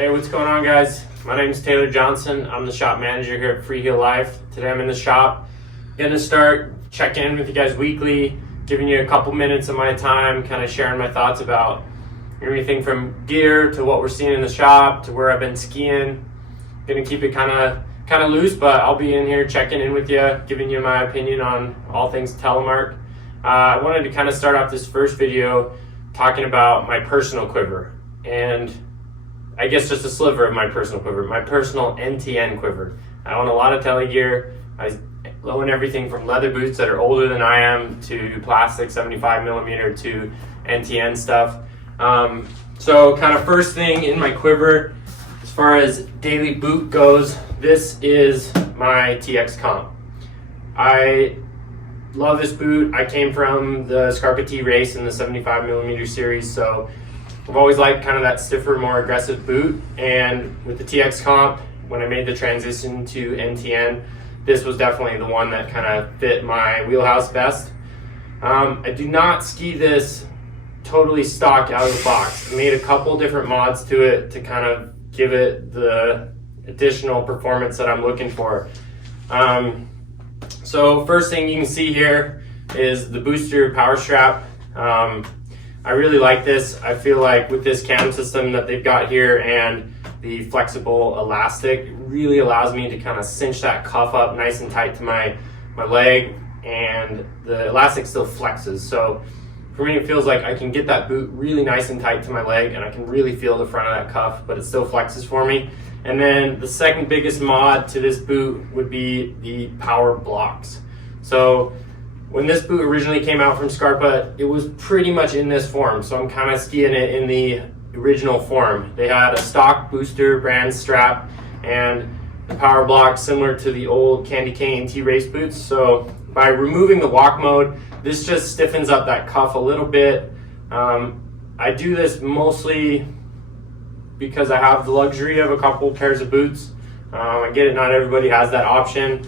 Hey, what's going on, guys? My name is Taylor Johnson. I'm the shop manager here at Freeheel Life. Today I'm in the shop, gonna start checking in with you guys weekly, giving you a couple minutes of my time, kind of sharing my thoughts about everything from gear to what we're seeing in the shop to where I've been skiing. Gonna keep it kind of loose, but I'll be in here checking in with you, giving you my opinion on all things Telemark. I wanted to kind of start off this first video talking about my personal quiver, and I guess just a sliver of my personal quiver, my personal NTN quiver. I own a lot of tele gear. I own everything from leather boots that are older than I am to plastic 75 millimeter to NTN stuff. So kind of first thing in my quiver, as far as daily boot goes, this is my TX Comp. I love this boot. I came from the Scarpa T race in the 75 millimeter series, so I've always liked kind of that stiffer, more aggressive boot. And with the TX Comp, when I made the transition to NTN, this was definitely the one that kind of fit my wheelhouse best. I do not ski this totally stock out of the box. I made a couple different mods to it to kind of give it the additional performance that I'm looking for. So first thing you can see here is the booster power strap. I really like this. I feel like with this cam system that they've got here and the flexible elastic, it really allows me to kind of cinch that cuff up nice and tight to my leg, and the elastic still flexes. So for me, it feels like I can get that boot really nice and tight to my leg, and I can really feel the front of that cuff, but it still flexes for me. And then the second biggest mod to this boot would be the power blocks. So when this boot originally came out from Scarpa, it was pretty much in this form. So I'm kind of skiing it in the original form. They had a stock booster brand strap and the power block similar to the old Candy Cane T-Race boots. So by removing the walk mode, this just stiffens up that cuff a little bit. I do this mostly because I have the luxury of a couple pairs of boots. I get it, not everybody has that option.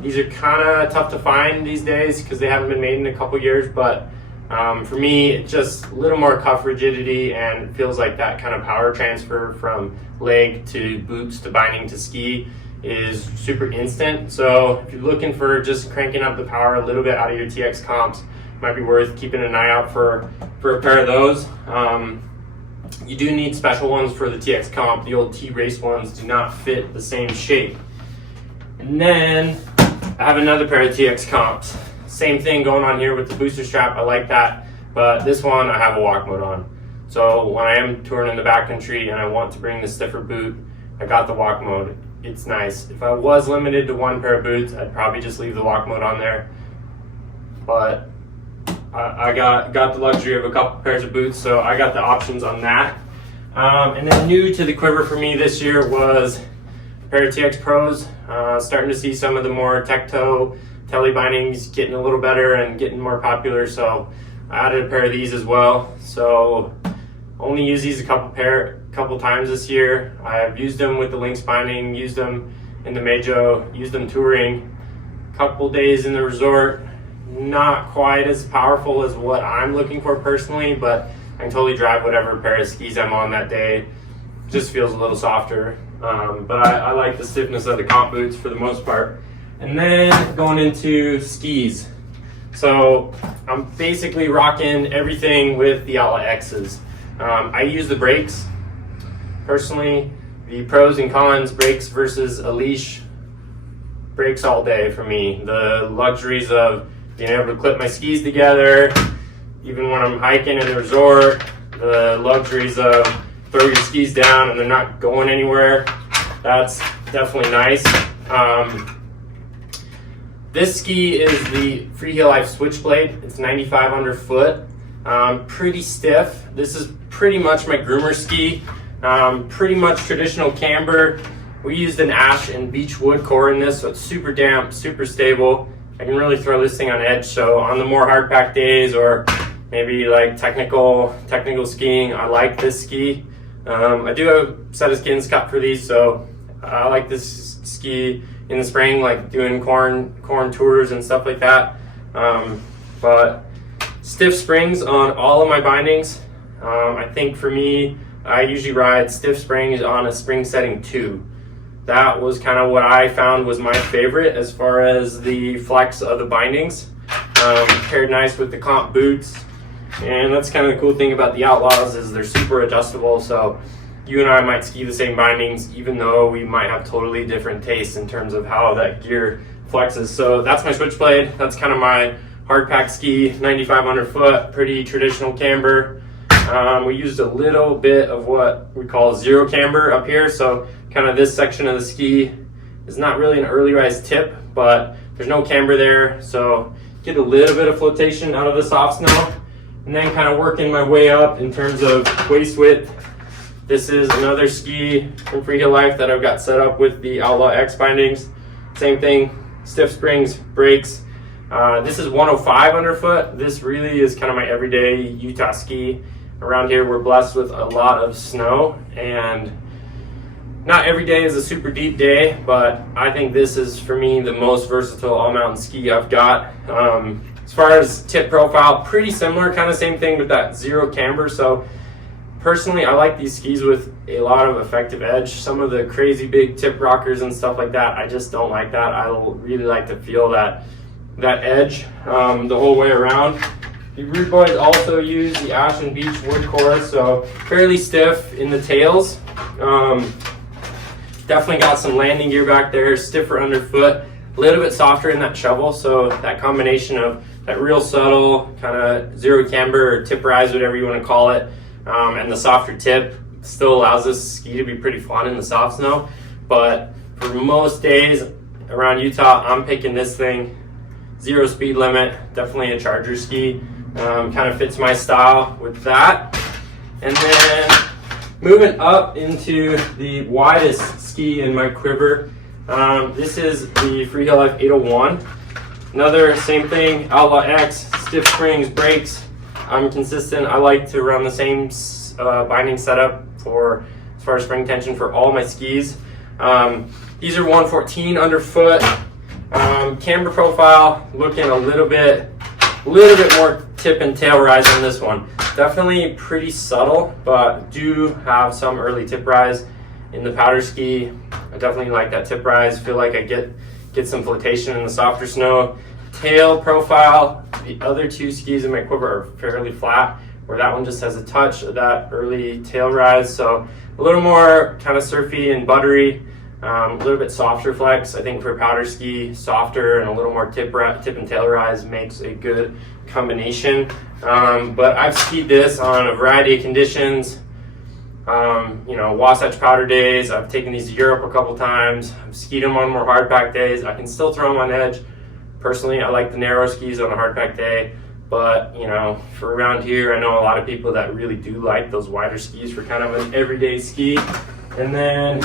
These are kind of tough to find these days because they haven't been made in a couple years, but for me, just a little more cuff rigidity, and it feels like that kind of power transfer from leg to boots to binding to ski is super instant. So if you're looking for just cranking up the power a little bit out of your TX Comps, it might be worth keeping an eye out for a pair of those. You do need special ones for the TX Comp. The old T-Race ones do not fit the same shape. And then I have another pair of TX Comps. Same thing going on here with the booster strap. I like that, but this one I have a walk mode on. So when I am touring in the backcountry and I want to bring the stiffer boot, I got the walk mode. It's nice. If I was limited to one pair of boots, I'd probably just leave the walk mode on there. But I got the luxury of a couple pairs of boots, so I got the options on that. And then new to the quiver for me this year was a pair of TX Pros. Starting to see some of the more tech toe tele bindings getting a little better and getting more popular, so I added a pair of these as well. So only use these a couple times this year. I've used them with the Lynx binding, used them in the Majo, used them touring, couple days in the resort. Not quite as powerful as what I'm looking for personally, but I can totally drive whatever pair of skis I'm on that day. Just feels a little softer, but I like the stiffness of the comp boots for the most part. And then going into skis, so I'm basically rocking everything with the Outlet X's. I use the brakes personally. The pros and cons, brakes versus a leash, brakes all day for me. The luxuries of being able to clip my skis together, even when I'm hiking in the resort, the luxuries of throw your skis down and they're not going anywhere. That's definitely nice. This ski is the Freeheel Life Switchblade. It's 95 underfoot, pretty stiff. This is pretty much my groomer ski, pretty much traditional camber. We used an ash and beech wood core in this, so it's super damp, super stable. I can really throw this thing on edge, so on the more hard pack days or maybe like technical skiing, I like this ski. I do have a set of skins cut for these, so I like this ski in the spring, like doing corn tours and stuff like that. But stiff springs on all of my bindings. I think for me, I usually ride stiff springs on a spring setting 2. That was kind of what I found was my favorite as far as the flex of the bindings. Paired nice with the comp boots. And that's kind of the cool thing about the Outlaws is they're super adjustable. So you and I might ski the same bindings even though we might have totally different tastes in terms of how that gear flexes. So that's my Switchblade. That's kind of my hard pack ski, 9,500 foot, pretty traditional camber. We used a little bit of what we call zero camber up here. So kind of this section of the ski is not really an early rise tip, but there's no camber there. So get a little bit of flotation out of the soft snow and then kind of working my way up in terms of waist width. This is another ski from Freeheel Life that I've got set up with the Outlaw X bindings. Same thing, stiff springs, brakes. This is 105 underfoot. This really is kind of my everyday Utah ski. Around here we're blessed with a lot of snow, and not every day is a super deep day, but I think this is for me the most versatile all mountain ski I've got. As far as tip profile, pretty similar, kind of same thing with that zero camber. So personally I like these skis with a lot of effective edge. Some of the crazy big tip rockers and stuff like that, I just don't like that. I really like to feel that edge the whole way around. The Rude Boys also use the Ashen Beach wood core, so fairly stiff in the tails. Definitely got some landing gear back there, stiffer underfoot, a little bit softer in that shovel, so that combination of that real subtle kind of zero camber or tip rise, whatever you want to call it, and the softer tip still allows this ski to be pretty fun in the soft snow. But for most days around Utah, I'm picking this thing. 0 speed limit, definitely a charger ski. Kind of fits my style with that. And then moving up into the widest ski in my quiver, this is the Freeheel Life 801. Another same thing, Outlaw X, stiff springs, brakes. I'm consistent. I like to run the same binding setup for as far as spring tension for all my skis. These are 114 underfoot. Camber profile looking a little bit more tip and tail rise on this one. Definitely pretty subtle, but do have some early tip rise in the powder ski. I definitely like that tip rise. Feel like I get some flotation in the softer snow. Tail profile, the other two skis in my quiver are fairly flat, where that one just has a touch of that early tail rise. So a little more kind of surfy and buttery. A little bit softer flex. I think for powder ski, softer and a little more tip and tail rise makes a good combination. But I've skied this on a variety of conditions. Wasatch powder days. I've taken these to Europe a couple times. I've skied them on more hard pack days. I can still throw them on edge. Personally, I like the narrow skis on a hard pack day. But, for around here, I know a lot of people that really do like those wider skis for kind of an everyday ski. And then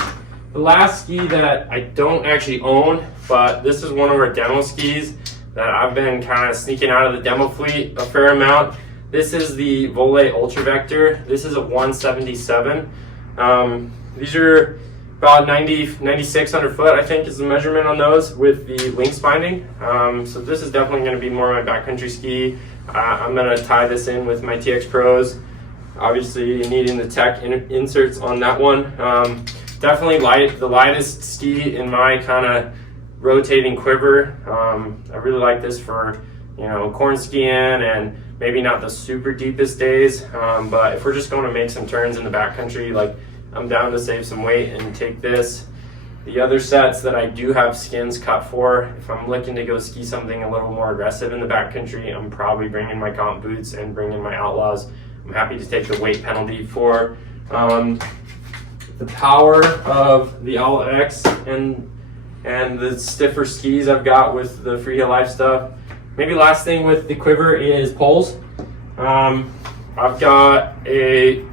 the last ski that I don't actually own, but this is one of our demo skis that I've been kind of sneaking out of the demo fleet a fair amount. This is the Bolle Ultra Vector. This is a 177. These are about 96 underfoot, I think is the measurement on those with the Lynx binding. So this is definitely going to be more my backcountry ski. I'm going to tie this in with my TX Pros. Obviously needing the tech inserts on that one. Definitely the lightest ski in my kind of rotating quiver. I really like this for corn skiing and maybe not the super deepest days, but if we're just going to make some turns in the backcountry, like I'm down to save some weight and take this. The other sets that I do have skins cut for, if I'm looking to go ski something a little more aggressive in the backcountry, I'm probably bringing my comp boots and bringing my Outlaws. I'm happy to take the weight penalty for the power of the Outlaw X and the stiffer skis I've got with the Freeheel Life stuff. Maybe last thing with the quiver is poles. I've got a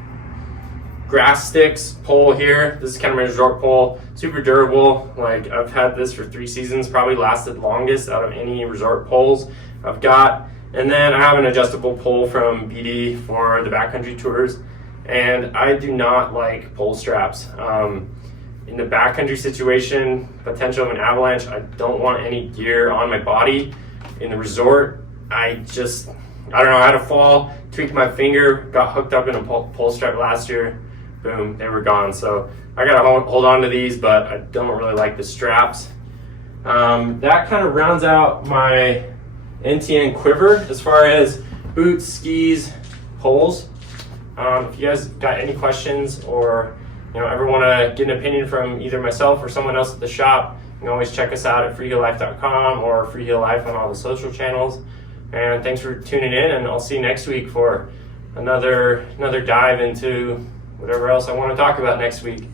grass sticks pole here. This is kind of my resort pole, super durable. Like I've had this for 3 seasons, probably lasted longest out of any resort poles I've got. And then I have an adjustable pole from BD for the backcountry tours. And I do not like pole straps. In the backcountry situation, potential of an avalanche, I don't want any gear on my body. In the resort, I don't know, I had a fall, tweaked my finger, got hooked up in a pole strap last year. boom, they were gone. So I gotta hold on to these, but I don't really like the straps. That kind of rounds out my NTN Quiver as far as boots, skis, poles. If you guys got any questions or ever want to get an opinion from either myself or someone else at the shop, you can always check us out at freeheellife.com or Freeheel Life on all the social channels. And thanks for tuning in, and I'll see you next week for another dive into whatever else I want to talk about next week.